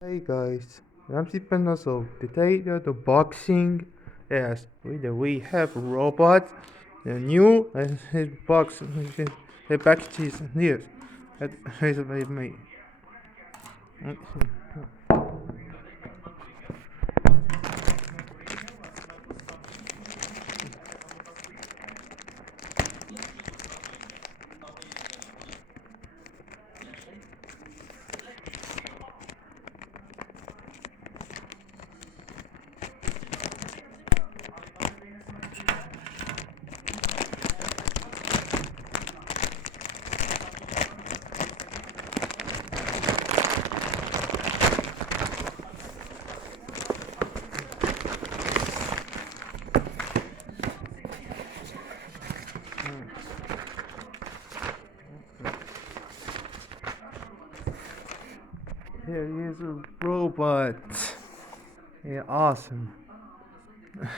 Hey guys, I'm Stephen. So today the boxing. Yes, we have robot, the new his box his package is here. It is with me. Here is a robot. Yeah, awesome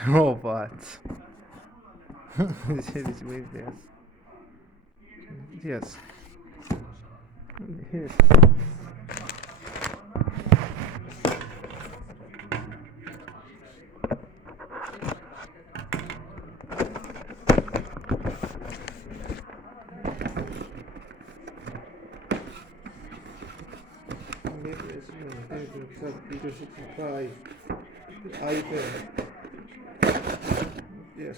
robot. This is with this. Yes. Yes. This is 65 iPad. Yes.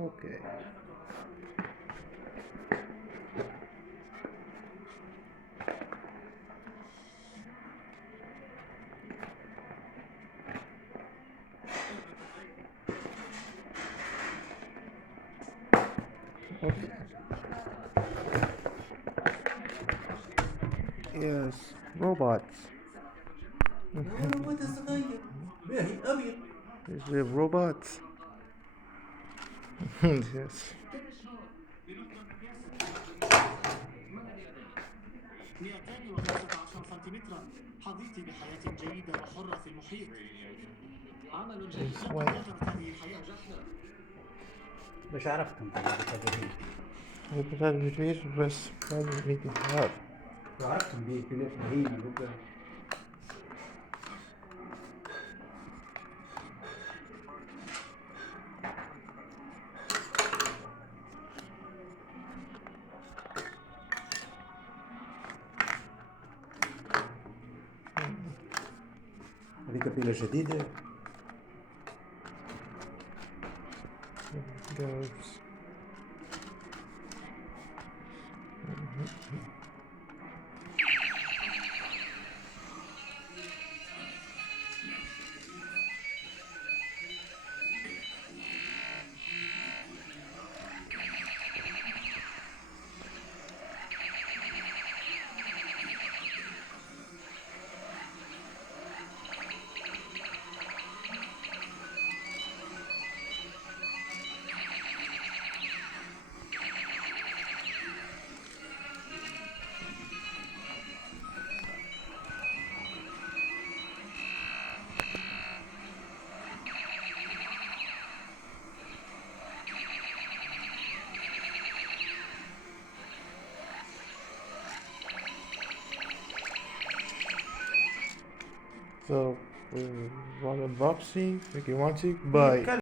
Okay. Okay. Yes. Robots. الروبوت الصغير باهي أبيض. Is the robots? Yes. 215 سنتيمترا. حظيت بحياة جيدة وحرة في المحيط. عمل جيد. This لقد way. غادرت هذه الحياة جحنا. مش عرفتم بالكبرين. بتاع الفيديو بس بعد الفيديو هذا. عرفتم بكلمة هي لوكا. هذيك بيلة جديدة. Goes. So, we want unboxing, if you want to, buy.